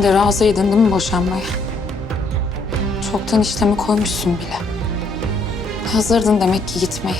Sen de razıydın değil mi boşanmaya? Çoktan işlemi koymuşsun bile. Hazırdın demek ki gitmeye.